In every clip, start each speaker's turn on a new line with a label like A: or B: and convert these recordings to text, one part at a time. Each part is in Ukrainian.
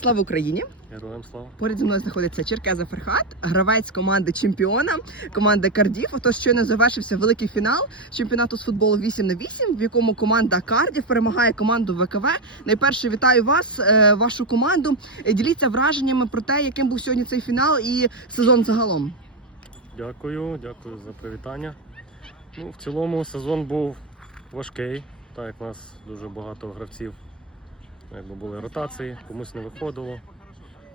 A: Слава Україні!
B: Героям слава.
A: Поряд зі мною знаходиться Черкеза Ферхат, гравець команди чемпіона, команди Кардів. Отож, щойно завершився великий фінал чемпіонату з футболу 8 на 8 в якому команда Кардів перемагає команду ВКВ. Найперше вітаю вас, е, вашу команду. Е, Діліться враженнями про те, яким був сьогодні цей фінал і сезон загалом.
B: Дякую, дякую за привітання. Ну, в цілому сезон був важкий, так як у нас дуже багато гравців якби були ротації, комусь не виходило,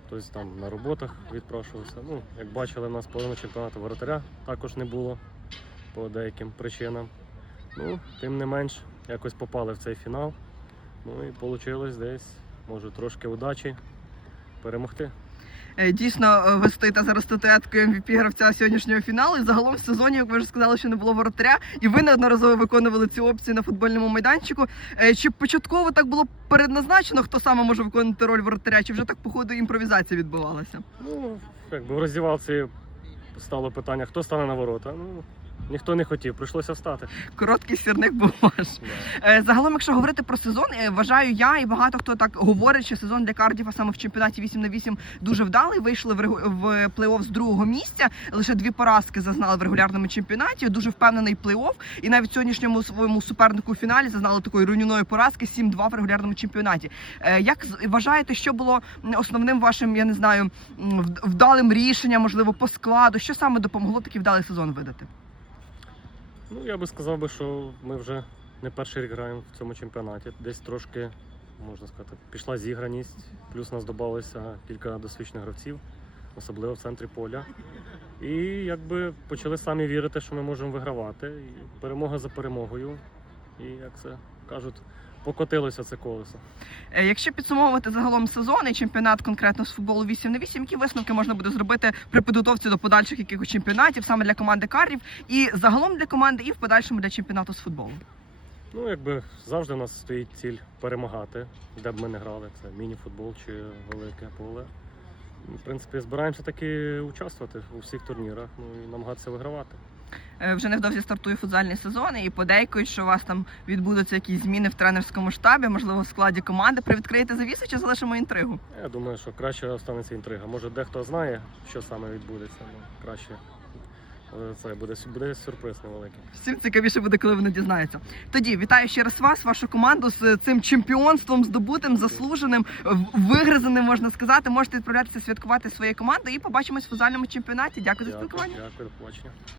B: хтось там на роботах відпрошувався. Ну, як бачили, у нас половина чемпіонату воротаря також не було по деяким причинам. Ну, тим не менш, якось попали в цей фінал. Ну і вийшло десь, може, трошки удачі перемогти.
A: Е, Дійсно, вести ви стоїте зараз статуеткою MVP гравця сьогоднішнього фіналу. І загалом в сезоні, як ви вже сказали, що не було воротаря, і ви неодноразово виконували цю опцію на футбольному майданчику. Е, Чи початково так було передназначено, хто саме може виконувати роль воротаря, чи вже так по ходу імпровізація відбувалася?
B: Ну, якби в роздівалці стало питання, хто стане на ворота. Ну, ніхто не хотів, прийшлося встати.
A: Короткий сірник був ваш. Е, Загалом, якщо говорити про сезон, е, вважаю я і багато хто так говорить, що сезон для Кардіфа саме в чемпіонаті 8 на 8 дуже вдалий. Вийшли в плей-офф з другого місця. Лише дві поразки зазнали в регулярному чемпіонаті. Дуже впевнений плей-офф. І навіть сьогоднішньому своєму супернику у фіналі зазнали такої руйнівної поразки 7-2 в регулярному чемпіонаті. Е, Як вважаєте, що було основним вашим, я не знаю, вдалим рішенням, можливо, по складу? Що саме допомогло такий вдалий сезон видати?
B: Ну, я би сказав би, що ми вже не перший рік граємо в цьому чемпіонаті. Десь трошки, можна сказати, пішла зіграність, плюс нас додалося кілька досвідчених гравців, особливо в центрі поля. І якби почали самі вірити, що ми можемо вигравати. Перемога за перемогою. І як це кажуть, покотилося це колесо.
A: Е, Якщо підсумовувати загалом сезон і чемпіонат конкретно з футболу 8 на 8, які висновки можна буде зробити при підготовці до подальших якихось чемпіонатів саме для команди Карів і загалом для команди, і в подальшому для чемпіонату з футболу?
B: Ну, якби завжди у нас стоїть ціль перемагати, де б ми не грали. Це міні-футбол чи велике поле. В принципі, збираємося таки участвувати у всіх турнірах, ну і намагатися вигравати.
A: Е, Вже невдовзі стартує футзальний сезон, і подейкують, що у вас там відбудуться якісь зміни в тренерському штабі, можливо, в складі команди. Привідкриєте завісу чи залишимо інтригу?
B: Я думаю, що краще останеться інтрига. Може, дехто знає, що саме відбудеться, ну краще е, це буде, буде сюрприз невеликий.
A: Всім цікавіше буде, коли вони дізнаються. Тоді вітаю ще раз вас, вашу команду з цим чемпіонством, здобутим, заслуженим, вигризаним, можна сказати. Можете відправлятися святкувати своєю командою і побачимось в футзальному чемпіонаті. Дякую за спілкування.
B: дякую, до побачення.